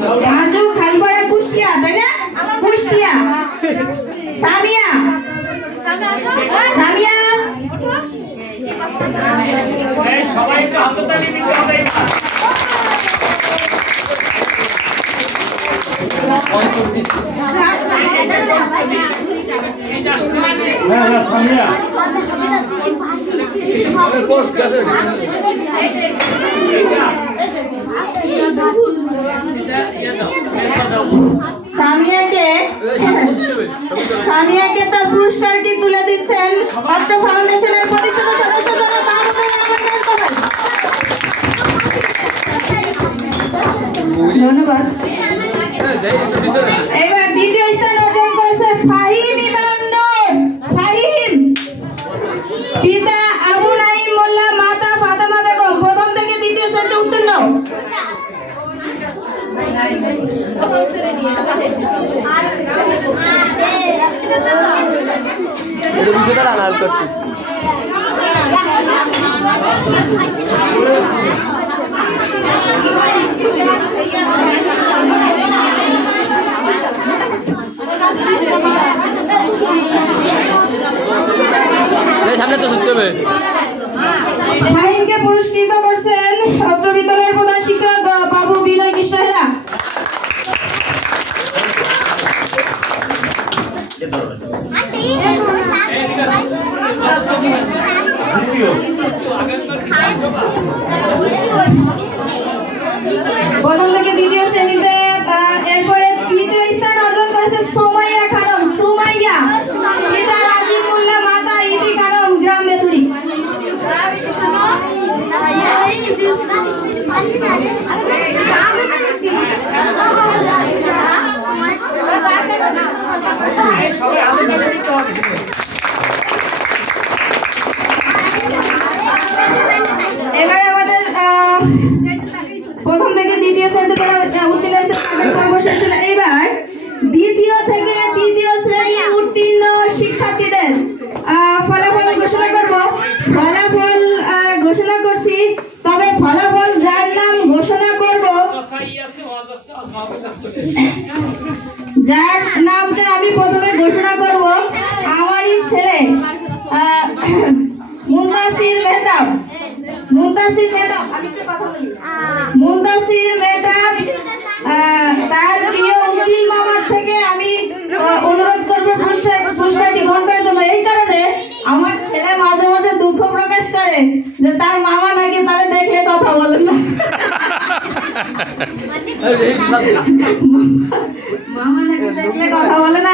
মাজু খালপাড়া কুষ্টিয়া, তাই না? কুষ্টিয়া। সামিয়া, সামিয়া সবাই একটু হাততালি দিতে হবে। সামিয়া সামিয়াকে তার পুরস্কারটি তুলে দিচ্ছেন অত্র ফাউন্ডেশনের প্রতিষ্ঠাতা সদস্য জনাব মাহমুদুর রহমান মেহতাব। ধন্যবাদ। এবার দ্বিতীয় স্থান অর্জন করেছে ফাহিম ইমানদার। ফাহিম, পিতা আবু নাঈম মোল্লা, মাতা ফাতেমা বেগম। প্রথম থেকে দ্বিতীয় শ্রেণীতে উত্তীর্ণ। সামনে তো শুনতে হবে। ফাহিমকে পুরস্কৃত করছেন অত্র বিদ্যালয়ের প্রধান শিক্ষক বাবু বিনয় কৃষ্ণ হেরা। প্রথম থেকে দ্বিতীয় শ্রেণীতে। এরপরে তৃতীয় স্থান অর্জন করেছে সুমাইয়া খানম। সুমাইয়া, পিতা রাজীব মোল্লা, মাতা ইতি খানম, গ্রাম মেথুরি। এবারে আমাদের প্রথম থেকে দ্বিতীয় শ্রেণীতে যারা উত্তীর্ণ হয়েছে তাদের সর্বশেষ। এবার দ্বিতীয় থেকে তৃতীয় শ্রেণী উত্তীর্ণ শিক্ষার্থীদের ফলাফল ঘোষণা করব। ফলাফল ঘোষণা করছি, তবে ফলাফল যার নাম ঘোষণা করব, যার নামটা আমি প্রথমে ঘোষণা করব, আমারই ছেলে মুনতাসির মেহতাব। মুনতাসির মেহতাব, আমি একটু কথা বলি। মুনতাসির মেহতাব, তার প্রিয় উকিল মামার থেকে আমি অনুরোধ করব পুরস্কারটি গ্রহণ করার জন্য। এই কারণে আমার ছেলে মাঝে মাঝে দুঃখ প্রকাশ করে যে তার মামা নাকি তারে দেখলে কথা বলে না। মামা নাকি দেখলে কথা বলে না।